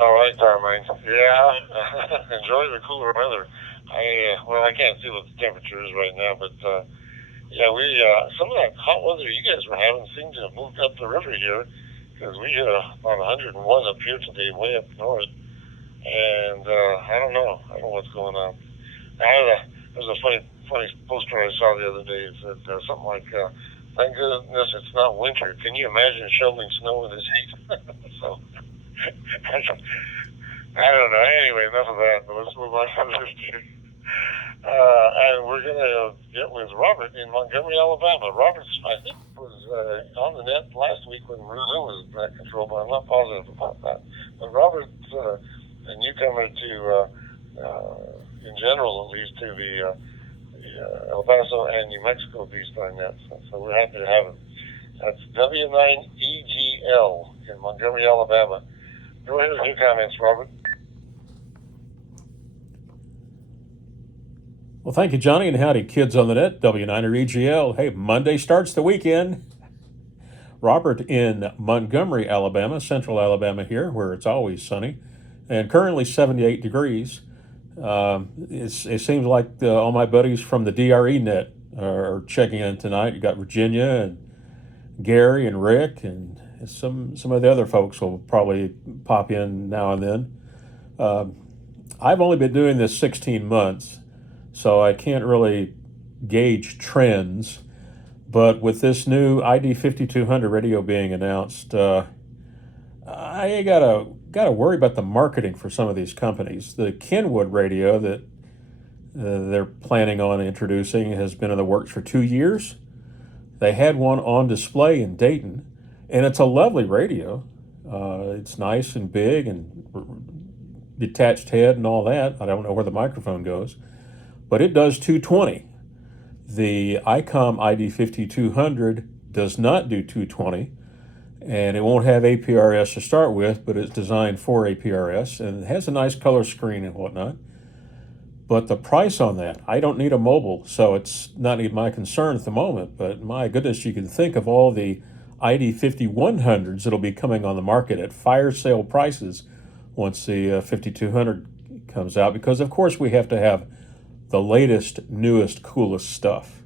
All right, Carmine. Yeah, enjoy the cooler weather. I can't see what the temperature is right now, but yeah, we some of that hot weather you guys were having seems to have moved up the river here because we hit about 101 up here today, way up north, and I don't know what's going on. There was a funny poster I saw the other day. It said something like, "Thank goodness it's not winter. Can you imagine shoveling snow in this heat?" So I don't know. Anyway, enough of that. But let's move on to this here. And we're going to get with Robert in Montgomery, Alabama. Robert, I think, was on the net last week when Brazil was back control, but I'm not positive about that. But Robert's a newcomer to, in general, at least, to the El Paso and New Mexico Beast line net. So we're happy to have him. That's W9EGL in Montgomery, Alabama. Go ahead with your comments, Robert. Well, thank you, Johnny, and howdy, kids on the net, W9EGL. Hey, Monday starts the weekend. Robert in Montgomery, Alabama, central Alabama here, where it's always sunny, and currently 78 degrees. It seems like all my buddies from the DRE net are checking in tonight. You got Virginia and Gary and Rick, and some of the other folks will probably pop in now and then. I've only been doing this 16 months, so I can't really gauge trends. But with this new ID 5200 radio being announced, I gotta worry about the marketing for some of these companies. The Kenwood radio that they're planning on introducing has been in the works for 2 years. They had one on display in Dayton, and it's a lovely radio. It's nice and big and detached head and all that. I don't know where the microphone goes, but it does 220. The ICOM ID 5200 does not do 220, and it won't have APRS to start with, but it's designed for APRS, and it has a nice color screen and whatnot. But the price on that, I don't need a mobile, so it's not even my concern at the moment, but my goodness, you can think of all the ID 5100s that'll be coming on the market at fire sale prices once the 5200 comes out, because of course we have to have the latest, newest, coolest stuff.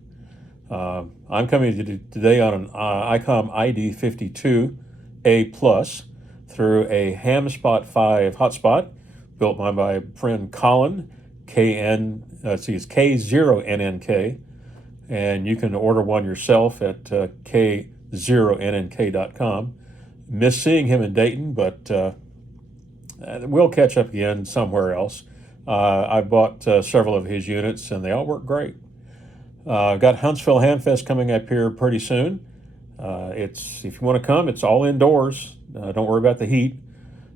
I'm coming to today on an ICOM ID 52A Plus through a HamSpot 5 hotspot built by my friend Colin, it's K0NNK, and you can order one yourself at K0NNK.com. Miss seeing him in Dayton, but we'll catch up again somewhere else. I bought several of his units, and they all work great. I've got Huntsville Hamfest coming up here pretty soon. If you want to come, it's all indoors. Don't worry about the heat.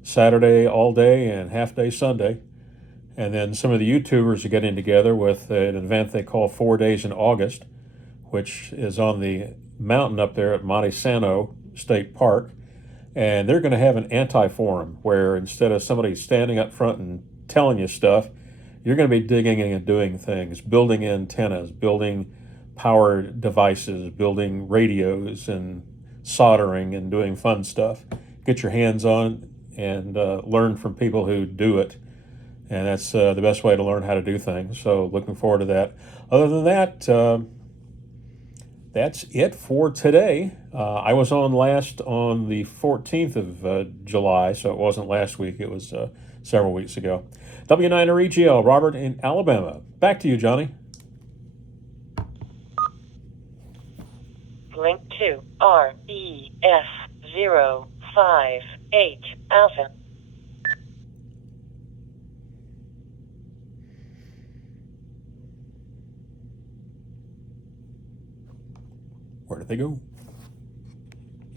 Saturday all day and half day Sunday. And then some of the YouTubers are getting together with an event they call 4 Days in August, which is on the mountain up there at Monte Sano State Park. And they're going to have an anti-forum where instead of somebody standing up front and telling you stuff, you're going to be digging in and doing things, building antennas, building power devices, building radios, and soldering and doing fun stuff. Get your hands on and learn from people who do it. And that's the best way to learn how to do things. So looking forward to that. Other than that, that's it for today. I was on last on the 14th of July, so it wasn't last week. It was several weeks ago. W9REGL, Robert in Alabama. Back to you, Johnny. Link to REF058 Alpha. Where did they go?